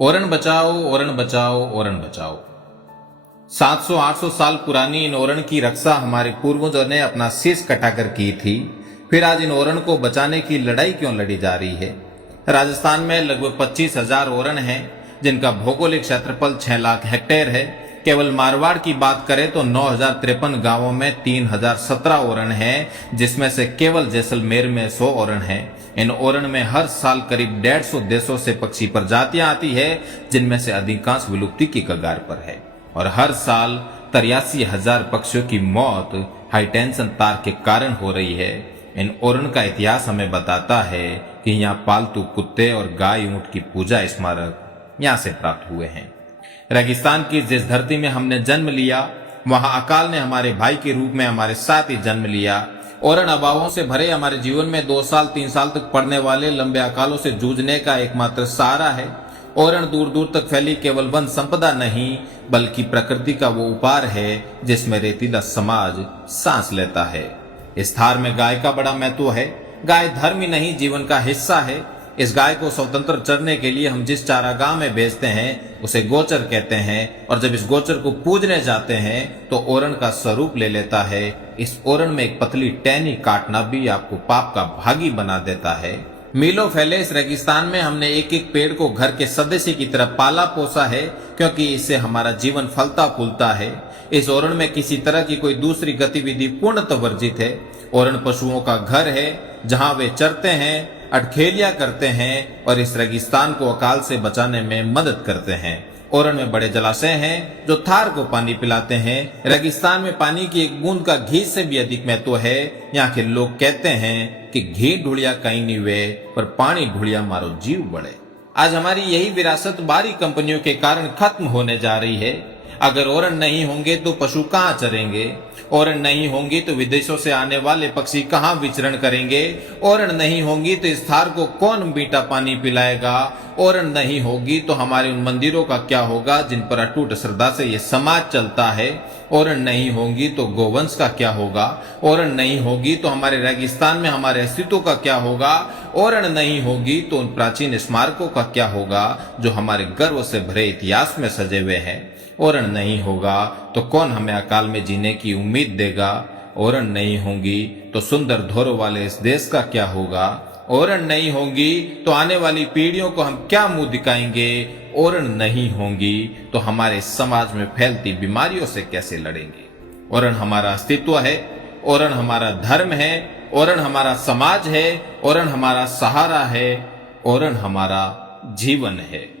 ओरण बचाओ, ओरण बचाओ, ओरण बचाओ। 700-800 साल पुरानी इन ओरण की रक्षा हमारे पूर्वजों ने अपना शीश कटाकर की थी। फिर आज इन ओरण को बचाने की लड़ाई क्यों लड़ी जा रही है? राजस्थान में लगभग 25,000 ओरण हैं, जिनका भौगोलिक क्षेत्रफल 6 लाख हेक्टेयर है। केवल मारवाड़ की बात करें तो 9,053 गांवों में 3,017 ओरण हैं, जिसमें से केवल जैसलमेर में 100 ओरण हैं। इन ओरण में हर साल करीब 150 देशों से पक्षी प्रजातियां आती है, जिनमें से अधिकांश विलुप्ति की कगार पर है। और हर साल 83,000 पक्षियों की मौत हाई टेंशन तार के कारण हो रही है। इन ओरण का इतिहास हमें बताता है कि यहाँ पालतू कुत्ते और गाय ऊंट की पूजा स्मारक यहाँ से प्राप्त हुए हैं। रेगिस्तान की जिस धरती में हमने जन्म लिया, वहां अकाल ने हमारे भाई के रूप में हमारे साथ ही जन्म लिया। ओरण अभावों से भरे हमारे जीवन में 2 साल 3 साल तक पड़ने वाले लंबे अकालों से जूझने का एकमात्र सहारा है। ओरण दूर दूर तक फैली केवल वन संपदा नहीं, बल्कि प्रकृति का वो उपहार है जिसमें रेतीला समाज सांस लेता है। इस थार में गाय का बड़ा महत्व है। गाय धर्म ही नहीं, जीवन का हिस्सा है। इस गाय को स्वतंत्र चरने के लिए हम जिस चारागाह में भेजते हैं उसे गोचर कहते हैं, और जब इस गोचर को पूजने जाते हैं तो ओरण का स्वरूप ले लेता है। इस ओरण में एक पतली टहनी काटना भी आपको पाप का भागी बना देता है। मीलों फैले इस रेगिस्तान में हमने एक एक पेड़ को घर के सदस्य की तरह पाला पोसा है, क्योंकि इससे हमारा जीवन फलता फूलता है। इस ओरण में किसी तरह की कोई दूसरी गतिविधि पूर्णतः वर्जित है। ओरण पशुओं का घर है, जहां वे चरते हैं, अटखेलियां करते हैं और इस रेगिस्तान को अकाल से बचाने में मदद करते हैं। ओरण में बड़े जलाशय हैं जो थार को पानी पिलाते हैं। रेगिस्तान में पानी की एक बूंद का घी से भी अधिक महत्व है। यहाँ के लोग कहते हैं कि घी ढूलिया कहीं नहीं वे, पर पानी ढूलिया मारो जीव बढ़े। आज हमारी यही विरासत बाहरी कंपनियों के कारण खत्म होने जा रही है। अगर ओरण नहीं होंगे तो पशु कहाँ चरेंगे? ओरण नहीं होंगी तो विदेशों से आने वाले पक्षी कहाँ विचरण करेंगे? ओरण नहीं होंगी तो इस थार को कौन मीठा पानी पिलाएगा? ओरण नहीं होगी तो हमारे उन मंदिरों का क्या होगा जिन पर अटूट श्रद्धा से ये समाज चलता है? ओरण नहीं होगी तो गोवंश का क्या होगा? ओरण नहीं होगी तो हमारे रेगिस्तान में हमारे अस्तित्व का क्या होगा? ओरण नहीं होगी तो उन प्राचीन स्मारकों का क्या होगा जो हमारे गर्व से भरे इतिहास में सजे हुए हैं? ओरण नहीं होगा तो कौन हमें अकाल में जीने की उम्मीद देगा? ओरण नहीं होंगी तो सुंदर धोरों वाले इस देश का क्या होगा? ओरण नहीं होंगी तो आने वाली पीढ़ियों को हम क्या मुंह दिखाएंगे? ओरण नहीं होंगी तो हमारे समाज में फैलती बीमारियों से कैसे लड़ेंगे? ओरण हमारा अस्तित्व है, ओरण हमारा धर्म है, ओरण हमारा समाज है, ओरण हमारा सहारा है, ओरण हमारा जीवन है।